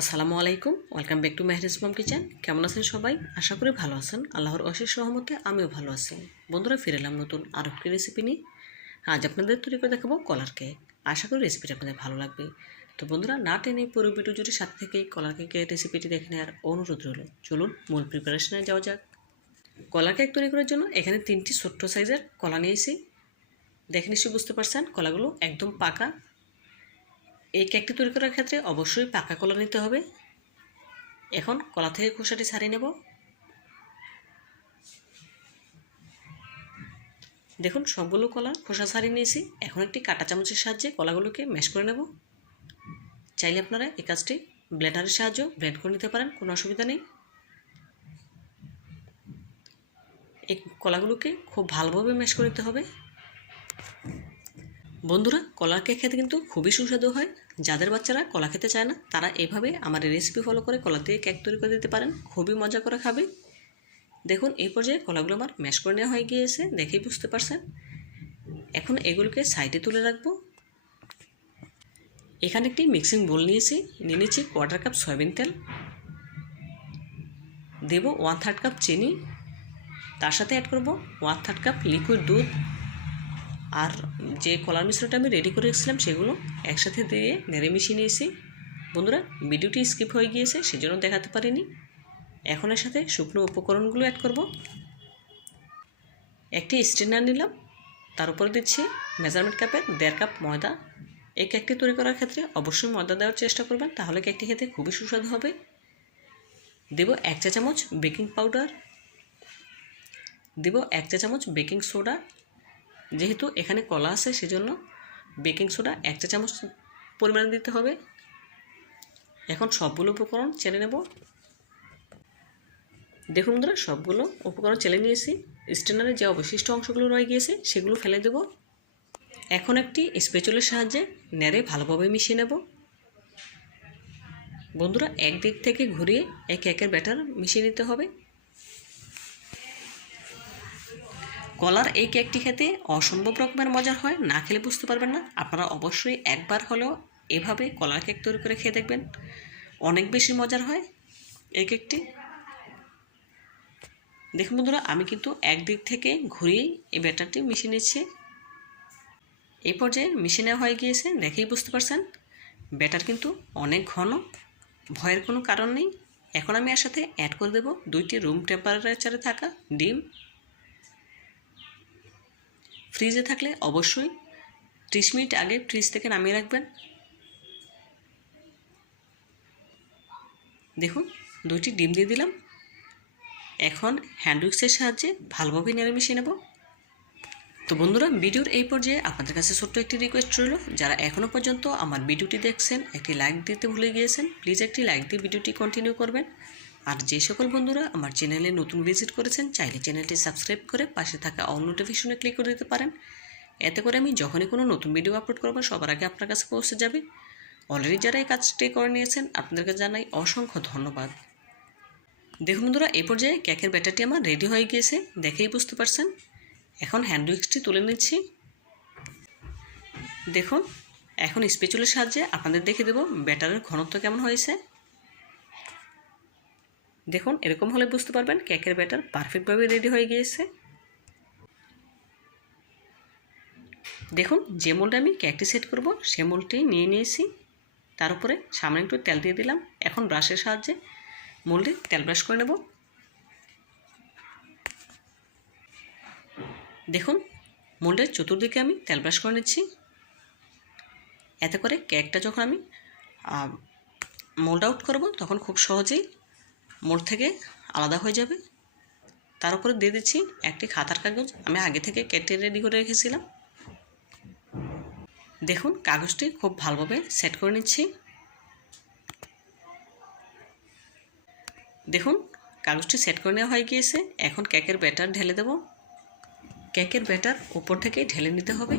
আসসালামু আলাইকুম, welcome back to Mehrij mom kitchen. কেমন আছেন সবাই? আশা করি ভালো আছেন। আল্লাহর অশেষ সহমতে আমিও ভালো আছি। বন্ধুরা, ফিরে এলাম নতুন আরও একটি রেসিপি নিয়ে। আজ আপনাদের তৈরি করে দেখাবো কলার কেক আশা করি রেসিপিটা আপনাদের ভালো লাগবে। তো বন্ধুরা, না টেনে পুরো ভিডিও জুড়ে সাথে থেকে কলার কেকের রেসিপিটি দেখে নেওয়ার অনুরোধ রইল। চলুন মূল প্রিপারেশনে যাওয়া যাক। কলার কেক তৈরি করার জন্য এখানে তিনটি ছোট্ট সাইজের কলা নিয়েছি। দেখে নিশ্চয়ই বুঝতে পারছেন, কলাগুলো একদম পাকা। এই কেকটি তৈরি করার ক্ষেত্রে অবশ্যই পাকা কলা নিতে হবে। এখন কলা থেকে খোসাটি ছাড়িয়ে নেব। দেখুন, সবগুলো কলা খোসা ছাড়িয়ে নিয়েছি। এখন একটি কাঁটা চামচের সাহায্যে কলাগুলোকে ম্যাশ করে নেব। চাইলে আপনারা এই কাজটি ব্লেন্ডারের সাহায্য ব্লেন্ড করে নিতে পারেন, কোনো অসুবিধা নেই। এই কলাগুলোকে খুব ভালোভাবে ম্যাশ করে নিতে হবে। বন্ধুরা, কলার কেক খেতে কিন্তু খুবই সুস্বাদু হয়। যাদের বাচ্চারা কলা খেতে চায় না, তারা এভাবে আমার রেসিপি ফলো করে কলা দিয়ে কেক তৈরি করে দিতে পারেন। খুবই মজা করে খাবে। দেখুন, এই পর্যায়ে কলাগুলো আমার ম্যাশ করে নেওয়া হয়ে গিয়েছে, দেখেই বুঝতে পারছেন। এখন এগুলোকে সাইডে তুলে রাখব। এখানে একটি মিক্সিং বোল নিয়েছি, নিয়ে নিচ্ছি কোয়ার্টার কাপ সয়াবিন তেল। দেব ওয়ান থার্ড কাপ চিনি। তার সাথে অ্যাড করব ওয়ান থার্ড কাপ লিকুইড দুধ। আর যে কলার মিশ্রণটা আমি রেডি করে রেখেছিলাম, সেগুলো একসাথে দিয়ে নেড়ে মিশিয়ে নিয়েছি। বন্ধুরা, ভিডিওটি স্কিপ হয়ে গিয়েছে, সেজন্য দেখাতে পারিনি। এখন এর সাথে শুকনো উপকরণগুলো অ্যাড করব। একটি স্ট্রেনার নিলাম, তার উপরে দিচ্ছি মেজারমেন্ট কাপের দেড় কাপ ময়দা। এই কেকটি তৈরি করার ক্ষেত্রে অবশ্যই ময়দা দেওয়ার চেষ্টা করবেন, তাহলে কেকটি খেতে খুবই সুস্বাদু হবে। দেব এক চা চামচ বেকিং পাউডার দেব এক চা চামচ বেকিং সোডা যেহেতু এখানে কলা আছে, সেজন্য বেকিং সোডা এক চা চামচ পরিমাণে দিতে হবে। এখন সবগুলো উপকরণ চেলে নেব। দেখুন বন্ধুরা, সবগুলো উপকরণ চেলে নিয়েছি। স্টেনারে যে অবশিষ্ট অংশগুলো রয়ে গিয়েছে, সেগুলো ফেলে দেব। এখন একটি স্পেচুলের সাহায্যে নেড়ে ভালোভাবে মিশিয়ে নেব। বন্ধুরা, একদিক থেকে ঘুরিয়ে এই একের ব্যাটার মিশিয়ে নিতে হবে। কলার এই কেকটি খেতে অসম্ভব রকমের মজার হয়, না খেলে বুঝতে পারবেন না। আপনারা অবশ্যই একবার হলেও এভাবে কলার কেক তৈরি করে খেয়ে দেখবেন। অনেক বেশি মজার হয় এই কেকটি। দেখুন বন্ধুরা, আমি কিন্তু একদিক থেকে ঘুরিয়েই এই ব্যাটারটি মিশিয়ে নিচ্ছি। এই পর্যায়ে মিশিয়ে নেওয়া হয়ে গিয়েছে, দেখেই বুঝতে পারছেন। ব্যাটার কিন্তু অনেক ঘন, ভয়ের কোনো কারণ নেই। এখন আমি এর সাথে অ্যাড করে দেবো দুইটি রুম টেম্পারেচারে থাকা ডিম। ফ্রিজে থাকলে অবশ্যই ত্রিশ মিনিট আগে ফ্রিজ থেকে নামিয়ে রাখবেন। দেখুন, দুইটি ডিম দিয়ে দিলাম। এখন হ্যান্ড উইক্সের সাহায্যে ভালোভাবে নেড়ে মিশিয়ে নেব। তো বন্ধুরা, ভিডিওর এই পর্যায়ে আপনাদের কাছে ছোট্ট একটি রিকোয়েস্ট রইল। যারা এখনও পর্যন্ত আমার ভিডিওটি দেখছেন, একটি লাইক দিতে ভুলে গিয়েছেন প্লিজ একটি লাইক দিয়ে ভিডিওটি কন্টিনিউ করবেন। আর যে সকল বন্ধুরা আমার চ্যানেলে নতুন ভিজিট করেছেন, চাইলে চ্যানেলটি সাবস্ক্রাইব করে পাশে থাকা অল নোটিফিকেশনে ক্লিক করে দিতে পারেন। এতে করে আমি যখনই কোনো নতুন ভিডিও আপলোড করব, সবার আগে আপনার কাছে পৌঁছে যাবে। অলরেডি যারা এই কাজটি করে নিয়েছেন, আপনাদেরকে জানাই অসংখ্য ধন্যবাদ। দেখুন বন্ধুরা এ পর্যায়ে কেকের ব্যাটারটি আমার রেডি হয়ে গিয়েছে, দেখেই বুঝতে পারছেন। এখন হ্যান্ড উইক্সটি তুলে নিচ্ছি। দেখুন, এখন স্পেচুলের সাহায্যে আপনাদের দেখে দেবো ব্যাটারের ঘনত্ব কেমন হয়েছে। দেখুন, এরকম হলে বুঝতে পারবেন কেকের ব্যাটার পারফেক্টভাবে রেডি হয়ে গিয়েছে। দেখুন, যে মোলটা আমি কেকটি সেট করব, সে মোলটি নিয়ে নিয়েছি। তার উপরে সামনে একটু তেল দিয়ে দিলাম। এখন ব্রাশের সাহায্যে মোলটি তেল ব্রাশ করে নেব। দেখুন মোল্ডের চতুর্দিকে আমি তেল ব্রাশ করে নিচ্ছি। এতে করে কেকটা যখন আমি মোল্ড আউট করব, তখন খুব সহজেই মোড় থেকে আলাদা হয়ে যাবে। তার উপরে দিয়ে দিচ্ছি একটি খাতার কাগজ। আমি আগে থেকে কেটে রেডি করে রেখেছিলাম। দেখুন, কাগজটি খুব ভালোভাবে সেট করে নিচ্ছি। দেখুন, কাগজটি সেট করে নেওয়া হয়ে গিয়েছে। এখন কেকের ব্যাটার ঢেলে দেব। কেকের ব্যাটার উপর থেকে ঢেলে নিতে হবে।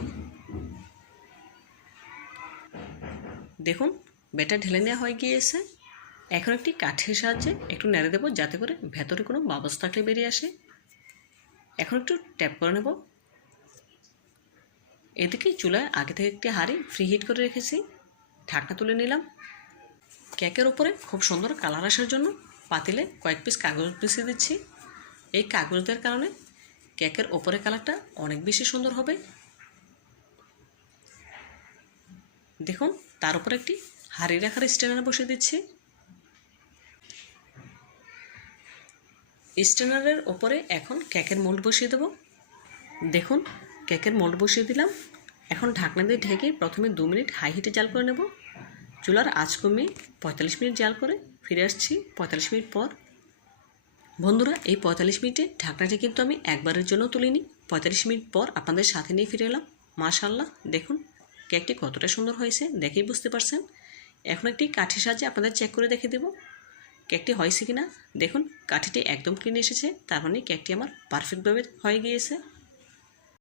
দেখুন ব্যাটার ঢেলে নেওয়া হয়ে গিয়েছে। এখন একটি কাঠের সাহায্যে একটু নেড়ে দেবো, যাতে করে ভেতরে কোনো বাবস থাকলে বেরিয়ে আসে। এখন একটু ট্যাপ করে নেব। এদিকে চুলায় আগে থেকে একটি হাঁড়ি ফ্রি হিট করে রেখেছি। ঢাকনা তুলে নিলাম। কেকের ওপরে খুব সুন্দর কালার আসার জন্য পাতিলে কয়েক পিস কাগজ বিছিয়ে দিচ্ছি। এই কাগজদের কারণে কেকের ওপরে কালারটা অনেক বেশি সুন্দর হবে। দেখুন, তার উপর একটি হাড়ি রাখার স্ট্যান্ডার বসিয়ে দিচ্ছি। স্ট্যান্ডারের ওপরে এখন কেকের মোল্ড বসিয়ে দেব। দেখুন, কেকের মোল্ড বসিয়ে দিলাম। এখন ঢাকনা দিয়ে ঢেকে প্রথমে দু মিনিট হাই হিটে জাল করে নেব। চুলার আঁচ কমিয়ে পঁয়তাল্লিশ মিনিট জাল করে ফিরে আসছি পঁয়তাল্লিশ মিনিট পর। বন্ধুরা, এই পঁয়তাল্লিশ মিনিটে ঢাকনাটি কিন্তু আমি একবারের জন্য তুলিনি। পঁয়তাল্লিশ মিনিট পর আপনাদের সাথে নিয়ে ফিরে এলাম। মাশাল্লাহ দেখুন, কেকটি কতটা সুন্দর হয়েছে, দেখেই বুঝতে পারছেন। এখন একটি কাঠির সাহায্যে আপনাদের চেক করে দেখে দেব। কেকটি হয়েছে কি না দেখুন, কাঠিটি একদম ক্লিন এসেছে। তার মানে কেকটি আমার পারফেক্টভাবে হয়ে গিয়েছে।